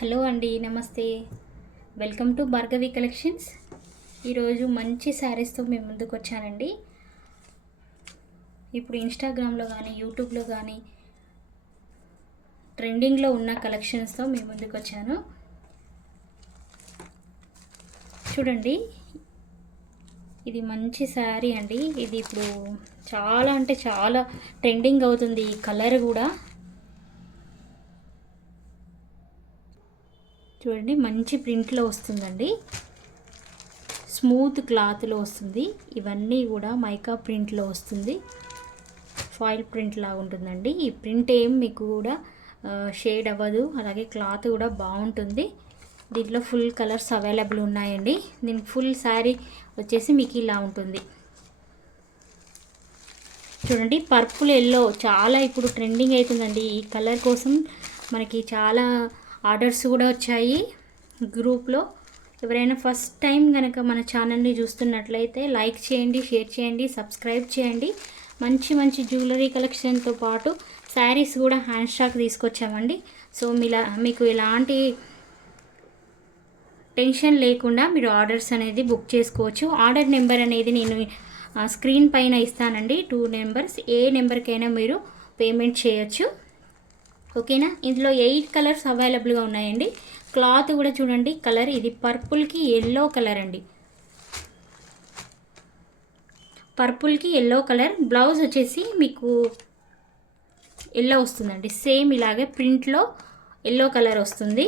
Hello అండి, నమస్తే. Welcome to Bhargavi collections. ఈరోజు మంచి శారీస్తో మేము ముందుకు వచ్చానండి. ఇప్పుడు ఇన్స్టాగ్రామ్లో కానీ యూట్యూబ్లో కానీ ట్రెండింగ్లో ఉన్న కలెక్షన్స్తో మేము ముందుకు వచ్చాను. చూడండి, ఇది మంచి శారీ అండి. ఇది ఇప్పుడు చాలా అంటే చాలా ట్రెండింగ్ అవుతుంది. ఈ కలర్ కూడా చూడండి, మంచి ప్రింట్లో వస్తుందండి. స్మూత్ క్లాత్లో వస్తుంది. ఇవన్నీ కూడా మైకా ప్రింట్లో వస్తుంది. ఫాయిల్ ప్రింట్ లాగా ఉంటుందండి. ఈ ప్రింట్ ఏం మీకు కూడా షేడ్ అవ్వదు. అలాగే క్లాత్ కూడా బాగుంటుంది. దీంట్లో ఫుల్ కలర్స్ అవైలబుల్ ఉన్నాయండి. దీని ఫుల్ శారీ వచ్చేసి మీకు ఇలా ఉంటుంది. చూడండి, పర్పుల్ ఎల్లో చాలా ఇప్పుడు ట్రెండింగ్ అవుతుందండి. ఈ కలర్ కోసం మనకి చాలా ఆర్డర్స్ కూడా వచ్చాయి గ్రూప్లో. ఎవరైనా ఫస్ట్ టైం కనుక మన ఛానల్ని చూస్తున్నట్లయితే లైక్ చేయండి, షేర్ చేయండి, సబ్స్క్రైబ్ చేయండి. మంచి మంచి జ్యువెలరీ కలెక్షన్తో పాటు శారీస్ కూడా హ్యాండ్ స్టాక్ తీసుకొచ్చామండి. సో మీకు ఎలాంటి టెన్షన్ లేకుండా మీరు ఆర్డర్స్ అనేది బుక్ చేసుకోవచ్చు. ఆర్డర్ నెంబర్ అనేది నేను స్క్రీన్ పైన ఇస్తానండి. 2 నెంబర్స్, ఏ నెంబర్కైనా మీరు పేమెంట్ చేయొచ్చు. ఓకేనా. ఇందులో 8 కలర్స్ అవైలబుల్గా ఉన్నాయండి. క్లాత్ కూడా చూడండి, కలర్ ఇది పర్పుల్కి ఎల్లో కలర్ అండి. పర్పుల్కి ఎల్లో కలర్. బ్లౌజ్ వచ్చేసి మీకు ఎల్లో వస్తుందండి. సేమ్ ఇలాగే ప్రింట్లో ఎల్లో కలర్ వస్తుంది.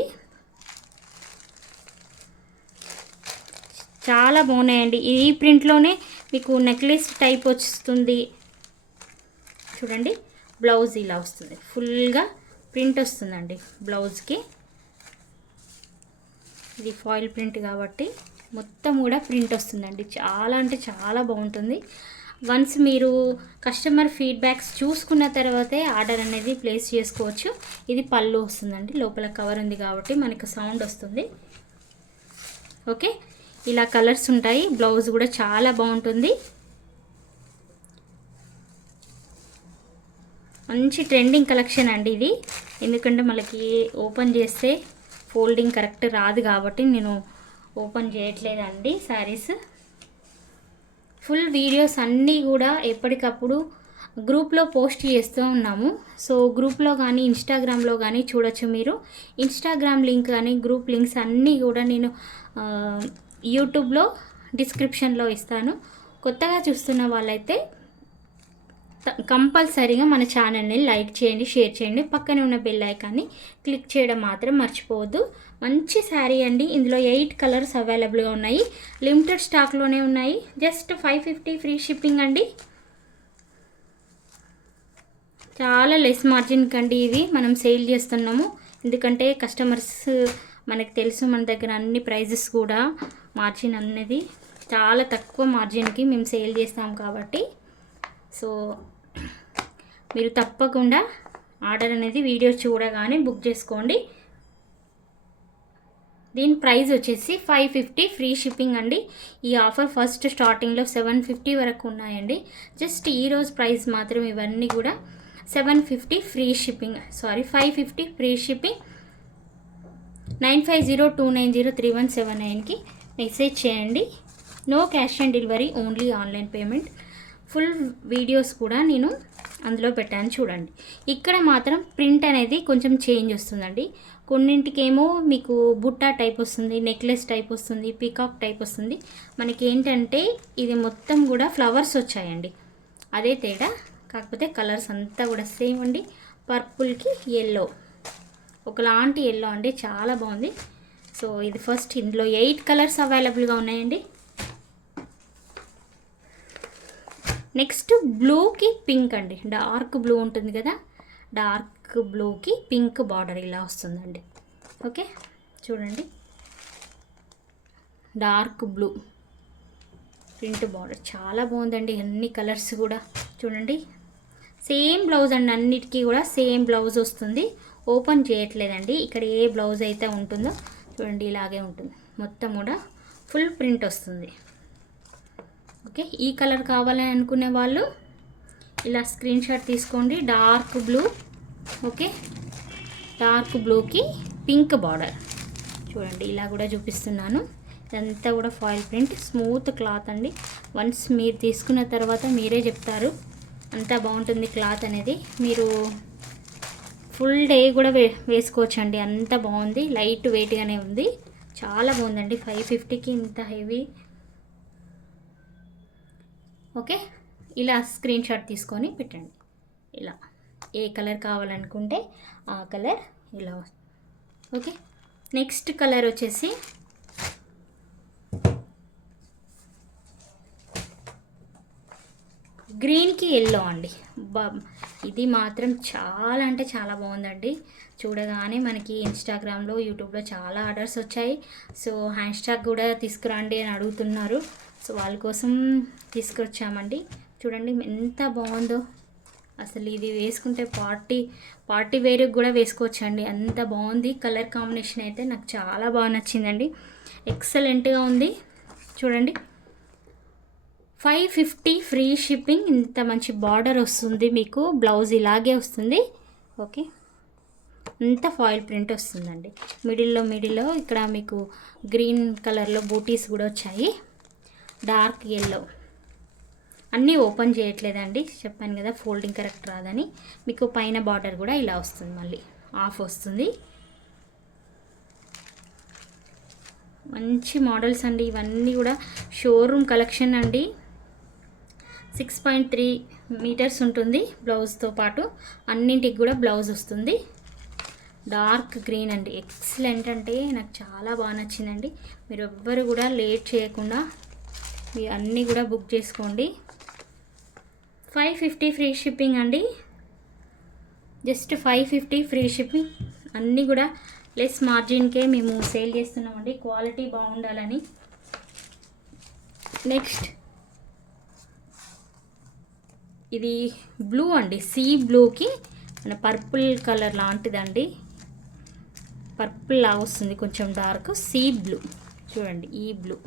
చాలా బాగున్నాయండి. ఈ ప్రింట్లోనే మీకు నెక్లెస్ టైప్ వస్తుంది. చూడండి, బ్లౌజ్ ఇలా వస్తుంది. ఫుల్గా ప్రింట్ వస్తుందండి బ్లౌజ్కి. ఇది ఫాయిల్ ప్రింట్ కాబట్టి మొత్తం కూడా ప్రింట్ వస్తుందండి. చాలా అంటే చాలా బాగుంటుంది. వన్స్ మీరు కస్టమర్ ఫీడ్బ్యాక్స్ చూసుకున్న తర్వాతే ఆర్డర్ అనేది ప్లేస్ చేసుకోవచ్చు. ఇది పళ్ళు వస్తుందండి. లోపల కవర్ ఉంది కాబట్టి మనకు సౌండ్ వస్తుంది. ఓకే, ఇలా కలర్స్ ఉంటాయి. బ్లౌజ్ కూడా చాలా బాగుంటుంది. మంచి ట్రెండింగ్ కలెక్షన్ అండి ఇది. ఎందుకంటే మనకి ఓపెన్ చేస్తే ఫోల్డింగ్ కరెక్ట్ రాదు కాబట్టి నేను ఓపెన్ చేయట్లేదండి శారీస్. ఫుల్ వీడియోస్ అన్నీ కూడా ఎప్పటికప్పుడు గ్రూప్లో పోస్ట్ చేస్తూ ఉన్నాము. సో గ్రూప్లో కానీ ఇన్స్టాగ్రామ్లో కానీ చూడొచ్చు మీరు. ఇన్స్టాగ్రామ్ లింక్ కానీ గ్రూప్ లింక్స్ అన్నీ కూడా నేను యూట్యూబ్లో డిస్క్రిప్షన్లో ఇస్తాను. కొత్తగా చూస్తున్న వాళ్ళైతే కంపల్సరీగా మన ఛానల్ని లైక్ చేయండి, షేర్ చేయండి. పక్కనే ఉన్న బెల్ ఐకాన్ని క్లిక్ చేయడం మాత్రం మర్చిపోవద్దు. మంచి శారీ అండి. ఇందులో 8 కలర్స్ అవైలబుల్గా ఉన్నాయి. లిమిటెడ్ స్టాక్లోనే ఉన్నాయి. జస్ట్ 550 ఫ్రీ షిప్పింగ్ అండి. చాలా లెస్ మార్జిన్ కండి ఇవి మనం సేల్ చేస్తున్నాము. ఎందుకంటే కస్టమర్స్ మనకు తెలుసు, మన దగ్గర అన్ని ప్రైజెస్ కూడా మార్జిన్ అనేది చాలా తక్కువ మార్జిన్కి మేము సేల్ చేస్తాం కాబట్టి. సో మీరు తప్పకుండా ఆర్డర్ అనేది వీడియో చూడగానే బుక్ చేసుకోండి. దీని ప్రైస్ వచ్చేసి 550 ఫ్రీ షిప్పింగ్ అండి. ఈ ఆఫర్ ఫస్ట్ స్టార్టింగ్లో 750 వరకు ఉన్నాయండి. జస్ట్ ఈరోజు ప్రైస్ మాత్రం ఇవన్నీ కూడా 750 ఫ్రీ షిప్పింగ్, 550 ఫ్రీ షిప్పింగ్. 9502903179కి మెసేజ్ చేయండి. No cash on delivery, only online payment. Full videos కూడా నేను అందులో పెట్టాను చూడండి. ఇక్కడ మాత్రం ప్రింట్ అనేది కొంచెం చేంజ్ వస్తుందండి. కొన్నింటికేమో మీకు బుట్టా టైప్ వస్తుంది, నెక్లెస్ టైప్ వస్తుంది, పీకాక్ టైప్ వస్తుంది. మనకి ఏంటంటే ఇది మొత్తం కూడా ఫ్లవర్స్ వచ్చాయండి, అదే తేడా. కాకపోతే కలర్స్ అంతా కూడా సేమ్ అండి. పర్పుల్కి ఎల్లో, ఒకలాంటి ఎల్లో అండి, చాలా బాగుంది. సో ఇది ఫస్ట్. ఇందులో 8 కలర్స్ అవైలబుల్గా ఉన్నాయండి. నెక్స్ట్ బ్లూకి పింక్ అండి. డార్క్ బ్లూ ఉంటుంది కదా, డార్క్ బ్లూకి పింక్ బార్డర్ ఇలా వస్తుందండి. ఓకే, చూడండి, డార్క్ బ్లూ ప్రింట్ బార్డర్ చాలా బాగుందండి. అన్ని కలర్స్ కూడా చూడండి. సేమ్ బ్లౌజ్ అండి, అన్నిటికీ కూడా సేమ్ బ్లౌజ్ వస్తుంది. ఓపెన్ చేయట్లేదండి. ఇక్కడ ఏ బ్లౌజ్ అయితే ఉంటుందో చూడండి, ఇలాగే ఉంటుంది. మొత్తం కూడా ఫుల్ ప్రింట్ వస్తుంది. ఓకే, ఈ కలర్ కావాలని అనుకునే వాళ్ళు ఇలా స్క్రీన్ షాట్ తీసుకోండి. Dark blue. ఓకే, డార్క్ బ్లూకి పింక్ బార్డర్. చూడండి ఇలా కూడా చూపిస్తున్నాను. ఇదంతా కూడా ఫాయిల్ ప్రింట్, స్మూత్ క్లాత్ అండి. వన్స్ మీరు తీసుకున్న తర్వాత మీరే చెప్తారు అంతా బాగుంటుంది క్లాత్ అనేది. మీరు ఫుల్ డే కూడా వేసుకోవచ్చండి, అంత బాగుంది. లైట్ వెయిట్గానే ఉంది, చాలా బాగుందండి. 550కి ఇంత హెవీ. ఓకే, ఇలా స్క్రీన్ షాట్ తీసుకొని పెట్టండి. ఇలా ఏ కలర్ కావాలనుకుంటే ఆ కలర్ ఇలా. ఓకే, నెక్స్ట్ కలర్ వచ్చేసి గ్రీన్కి ఎల్లో అండి. ఇది మాత్రం చాలా అంటే చాలా బాగుందండి. చూడగానే మనకి ఇన్స్టాగ్రామ్లో, యూట్యూబ్లో చాలా ఆర్డర్స్ వచ్చాయి. సో హ్యాష్ట్యాగ్ కూడా తీసుకురండి అని అడుగుతున్నారు. సో వాళ్ళ కోసం తీసుకొచ్చామండి. చూడండి ఎంత బాగుందో అసలు. ఇది వేసుకుంటే పార్టీ వేర్కి కూడా వేసుకోవచ్చండి, అంత బాగుంది. కలర్ కాంబినేషన్ అయితే నాకు చాలా బాగా నచ్చిందండి, ఎక్సలెంట్గా ఉంది. చూడండి 550 ఫ్రీ షిప్పింగ్. ఇంత మంచి బార్డర్ వస్తుంది మీకు, బ్లౌజ్ ఇలాగే వస్తుంది. ఓకే, ఇంత ఫాయిల్ ప్రింట్ వస్తుందండి. మిడిల్లో ఇక్కడ మీకు గ్రీన్ కలర్లో బూటీస్ కూడా వచ్చాయి. Dark yellow. అన్నీ ఓపెన్ చేయట్లేదండి, చెప్పాను కదా ఫోల్డింగ్ కరెక్ట్ రాదని. మీకు పైన బార్డర్ కూడా ఇలా వస్తుంది, మళ్ళీ ఆఫ్ వస్తుంది. మంచి మోడల్స్ అండి ఇవన్నీ కూడా. షోరూమ్ కలెక్షన్ అండి. 6.3 మీటర్స్ ఉంటుంది బ్లౌజ్తో పాటు. అన్నింటికి కూడా బ్లౌజ్ వస్తుంది. డార్క్ గ్రీన్ అండి, ఎక్సలెంట్ అంటే నాకు చాలా బాగా నచ్చిందండి. మీరు ఎవ్వరు కూడా లేట్ చేయకుండా మీరు అన్నీ కూడా బుక్ చేసుకోండి. 550 ఫ్రీ షిప్పింగ్ అండి, జస్ట్ 550 ఫ్రీ షిప్పింగ్. అన్నీ కూడా లెస్ మార్జిన్కే మేము సేల్ చేస్తున్నామండి, క్వాలిటీ బాగుండాలని. నెక్స్ట్ ఇది బ్లూ అండి, సీ బ్లూకి మన పర్పుల్ కలర్ లాంటిదండి. పర్పుల్ లా వస్తుంది, కొంచెం డార్క్ సీ బ్లూ. చూడండి ఈ బ్లూ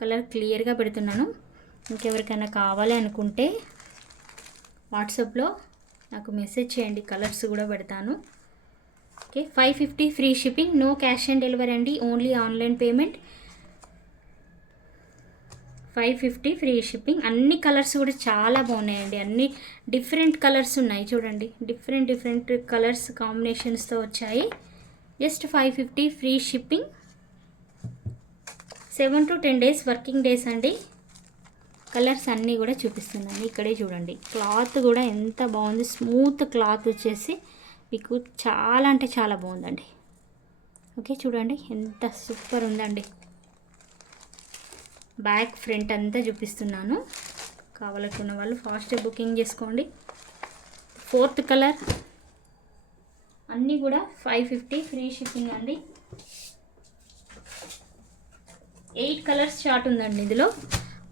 కలర్ క్లియర్గా పెడుతున్నాను. ఇంకెవరికైనా కావాలి అనుకుంటే వాట్సాప్లో నాకు మెసేజ్ చేయండి, కలర్స్ కూడా పెడతాను. Okay, 550 free shipping, no cash on delivery అండి, only online payment. 550 free shipping. అన్ని కలర్స్ కూడా చాలా బాగున్నాయండి, అన్ని డిఫరెంట్ కలర్స్ ఉన్నాయి. చూడండి డిఫరెంట్ కలర్స్ కాంబినేషన్స్తో వచ్చాయి. Just 550 free shipping. 7 to 10 days working days అండి. కలర్స్ అన్నీ కూడా చూపిస్తున్నాను, ఇక్కడే చూడండి. క్లాత్ కూడా ఎంత బాగుంది, స్మూత్ క్లాత్ వచ్చేసి మీకు చాలా అంటే చాలా బాగుందండి. ఓకే, చూడండి ఎంత సూపర్ ఉందండి. బ్యాక్ ఫ్రంట్ అంతా చూపిస్తున్నాను, కావాలనుకున్న వాళ్ళు ఫాస్ట్గా బుకింగ్ చేసుకోండి. 4th colour. అన్నీ కూడా 550 ఫ్రీ షిప్పింగ్ అండి. 8 కలర్స్ చార్ట్ ఉందండి ఇందులో,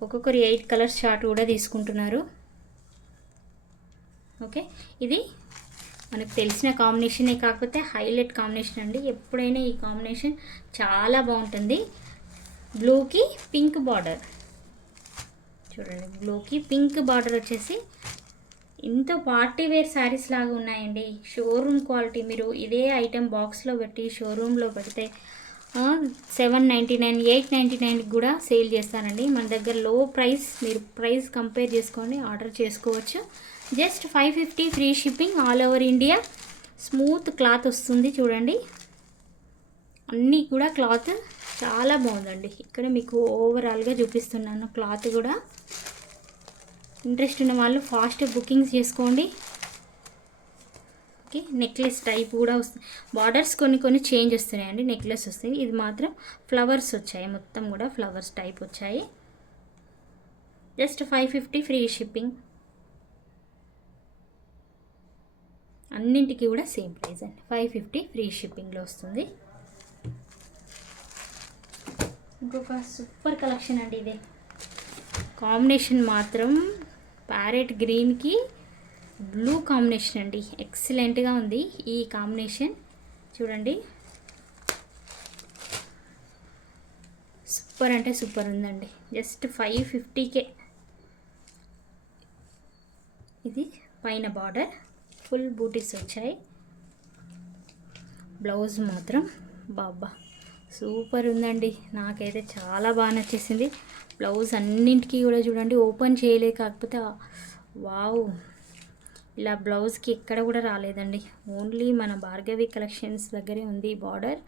ఒక్కొక్కరు 8 కలర్స్ చార్ట్ కూడా తీసుకుంటున్నారు. ఓకే, ఇది మనకు తెలిసిన కాంబినేషనే, కాకపోతే హైలైట్ కాంబినేషన్ అండి. ఎప్పుడైనా ఈ కాంబినేషన్ చాలా బాగుంటుంది. బ్లూకి పింక్ బార్డర్. చూడండి బ్లూకి పింక్ బార్డర్ వచ్చేసి ఇంత పార్టీ వేర్ శారీస్ లాగా ఉన్నాయండి. Showroom quality. మీరు ఇదే ఐటెం బాక్స్లో పెట్టి షోరూంలో పెడితే 799, 899 కూడా సేల్ చేస్తానండి. మన దగ్గర లో ప్రైస్, మీరు ప్రైస్ కంపేర్ చేసుకొని ఆర్డర్ చేసుకోవచ్చు. Just 550 free shipping, all over India. Smooth cloth వస్తుంది. చూడండి అన్నీ కూడా క్లాత్ చాలా బాగుందండి. ఇక్కడ మీకు ఓవరాల్గా చూపిస్తున్నాను క్లాత్ కూడా. ఇంట్రెస్ట్ ఉన్న వాళ్ళు ఫాస్ట్ బుకింగ్స్ చేసుకోండి. ఓకే, నెక్లెస్ టైప్ కూడా వస్తుంది. బార్డర్స్ కొన్ని చేంజ్ వస్తున్నాయండి, నెక్లెస్ వస్తాయి. ఇది మాత్రం ఫ్లవర్స్ వచ్చాయి, మొత్తం కూడా ఫ్లవర్స్ టైప్ వచ్చాయి. Just 550 free shipping. అన్నింటికి కూడా సేమ్ ప్రైస్ అండి, 550 ఫ్రీ షిప్పింగ్లో వస్తుంది. ఇంకొక సూపర్ కలెక్షన్ అండి ఇదే. కాంబినేషన్ మాత్రం ప్యారెట్ గ్రీన్కి బ్లూ కాంబినేషన్ అండి, ఎక్సలెంట్గా ఉంది ఈ కాంబినేషన్. చూడండి సూపర్ అంటే సూపర్ ఉందండి. జస్ట్ 550కే. ఇది పైన బార్డర్, ఫుల్ బూటీస్ వచ్చాయి. బ్లౌజ్ మాత్రం బాబా సూపర్ ఉందండి. నాకైతే చాలా బాగా నచ్చేసింది. బ్లౌజ్ అన్నింటికి కూడా చూడండి ఓపెన్ చేయలే, కాకపోతే వావ్ ఇలా బ్లౌజ్కి ఎక్కడ కూడా రాలేదండి. ఓన్లీ మన భార్గవి కలెక్షన్స్ దగ్గరే ఉంది ఈ బార్డర్.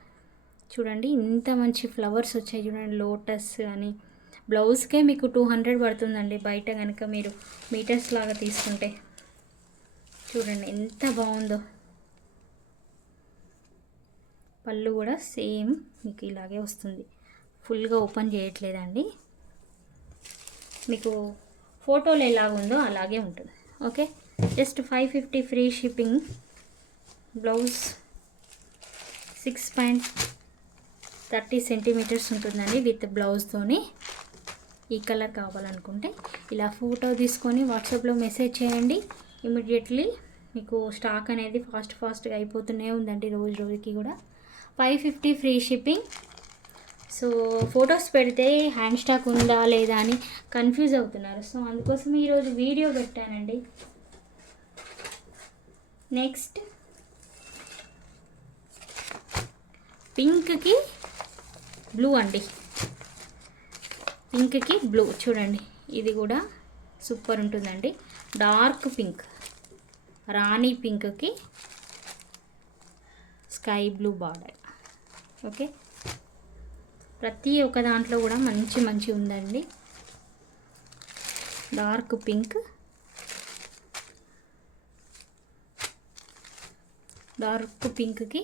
చూడండి ఇంత మంచి ఫ్లవర్స్ వచ్చాయి చూడండి, లోటస్ అని. బ్లౌజ్కే మీకు 200 పడుతుందండి బయట కనుక మీరు మీటర్స్ లాగా తీసుకుంటే. చూడండి ఎంత బాగుందో. పళ్ళు కూడా సేమ్ మీకు ఇలాగే వస్తుంది, ఫుల్గా ఓపెన్ చేయట్లేదండి. మీకు ఫోటోలో ఎలాగుందో అలాగే ఉంటుంది. Okay, just 550 free shipping. Blouse 6.30 centimetres ఉంటుందండి విత్ బ్లౌజ్తోని. ఈ కలర్ కావాలనుకుంటే ఇలా ఫోటో తీసుకొని వాట్సాప్లో మెసేజ్ చేయండి. ఇమీడియట్లీ మీకు స్టాక్ అనేది ఫాస్ట్గా అయిపోతూనే ఉందండి రోజు రోజుకి కూడా. 550 ఫ్రీ షిప్పింగ్. సో ఫొటోస్ పెడితే హ్యాండ్ స్టాక్ ఉందా లేదా అని కన్ఫ్యూజ్ అవుతున్నారు. సో అందుకోసం ఈరోజు వీడియో పెట్టానండి. నెక్స్ట్ పింక్కి బ్లూ అండి. పింక్కి బ్లూ చూడండి, ఇది కూడా సూపర్ ఉంటుందండి. డార్క్ పింక్, రాణి పింక్కి స్కై బ్లూ బార్డర్. ఓకే, ప్రతి ఒక్క దాంట్లో కూడా మంచి ఉందండి. డార్క్ పింక్, డార్క్ పింక్కి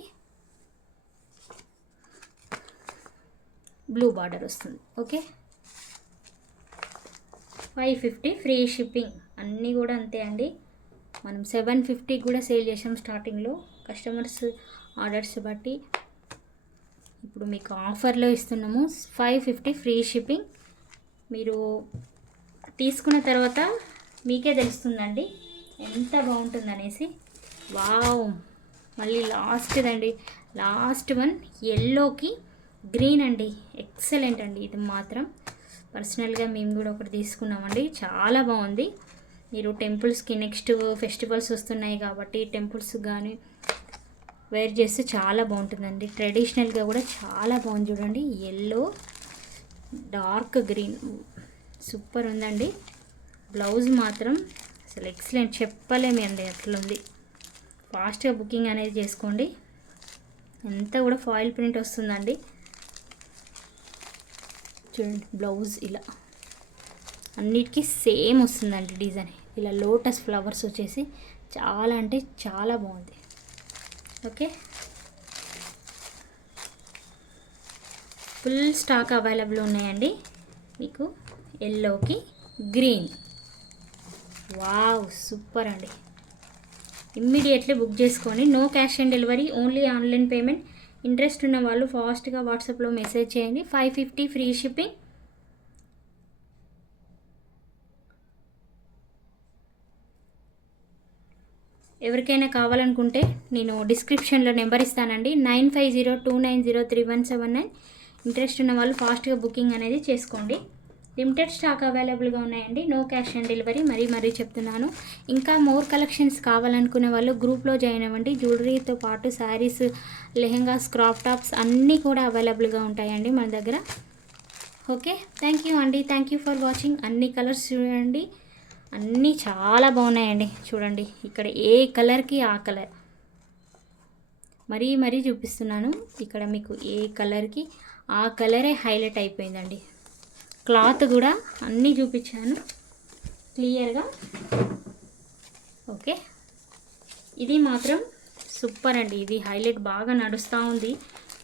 బ్లూ బార్డర్ వస్తుంది. Okay, 550 free shipping. అన్నీ కూడా అంతే అండి. మనం 750 కూడా సేల్ చేసాం స్టార్టింగ్లో, కస్టమర్స్ ఆర్డర్స్ బట్టి. ఇప్పుడు మీకు ఆఫర్లో ఇస్తున్నాము 550 ఫ్రీ షిప్పింగ్. మీరు తీసుకున్న తర్వాత మీకే తెలుస్తుందండి ఎంత బాగుంటుందనేసి. వావ్, మళ్ళీ లాస్ట్దండి, లాస్ట్ వన్ ఎల్లోకి గ్రీన్ అండి. ఎక్సలెంట్ అండి. ఇది మాత్రం పర్సనల్గా మేము కూడా ఒకటి తీసుకున్నామండి, చాలా బాగుంది. మీరు టెంపుల్స్కి నెక్స్ట్ ఫెస్టివల్స్ వస్తున్నాయి కాబట్టి టెంపుల్స్ కానీ వేర్ చేస్తే చాలా బాగుంటుందండి. ట్రెడిషనల్గా కూడా చాలా బాగుంది చూడండి. ఎల్లో డార్క్ గ్రీన్ సూపర్ ఉందండి. బ్లౌజ్ మాత్రం అసలు ఎక్సలెంట్, చెప్పలేమండి అట్లుంది. ఫాస్ట్గా బుకింగ్ అనేది చేసుకోండి. అంతా కూడా ఫాయిల్ ప్రింట్ వస్తుందండి. చూడండి బ్లౌజ్ ఇలా అన్నిటికీ సేమ్ వస్తుందండి డిజైన్. ఇలా లోటస్ ఫ్లవర్స్ వచ్చేసి చాలా అంటే చాలా బాగుంది. ఓకే, ఫుల్ స్టాక్ అవైలబుల్ ఉన్నాయండి మీకు. ఎల్లోకి గ్రీన్, వావ్ సూపర్ అండి. ఇమ్మీడియట్లీ బుక్ చేసుకొని, no cash on delivery, only online payment. Interest ఉన్న వాళ్ళు ఫాస్ట్గా వాట్సాప్లో మెసేజ్ చేయండి. 550 ఫ్రీ షిప్పింగ్. ఎవరికైనా కావాలనుకుంటే నేను డిస్క్రిప్షన్లో నెంబర్ ఇస్తానండి, 9502903179. ఇంట్రెస్ట్ ఉన్న వాళ్ళు ఫాస్ట్గా బుకింగ్ అనేది చేసుకోండి. లిమిటెడ్ స్టాక్ అవైలబుల్గా ఉన్నాయండి. No cash on delivery. మరీ చెప్తున్నాను. ఇంకా మోర్ కలెక్షన్స్ కావాలనుకునే వాళ్ళు గ్రూప్లో జాయిన్ అవ్వండి. జ్యువెలరీతో పాటు శారీస్, లెహెంగాస్, క్రాప్ టాప్స్ అన్నీ కూడా అవైలబుల్గా ఉంటాయండి మన దగ్గర. ఓకే, థ్యాంక్ యూ అండి. Thank you for watching. అన్ని కలర్స్ చూడండి, అన్నీ చాలా బాగున్నాయండి. చూడండి ఇక్కడ ఏ కలర్కి ఆ కలర్ మరీ చూపిస్తున్నాను. ఇక్కడ మీకు ఏ కలర్కి ఆ కలరే హైలైట్ అయిపోయిందండి. క్లాత్ కూడా అన్నీ చూపించాను క్లియర్గా. ఓకే, ఇది మాత్రం సూపర్ అండి. ఇది హైలైట్ బాగా నడుస్తూ ఉంది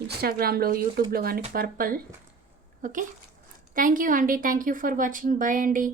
ఇన్స్టాగ్రామ్లో, యూట్యూబ్లో కానీ. పర్పుల్. ఓకే, థ్యాంక్ యూ అండి. Thank you for watching. Bye అండి.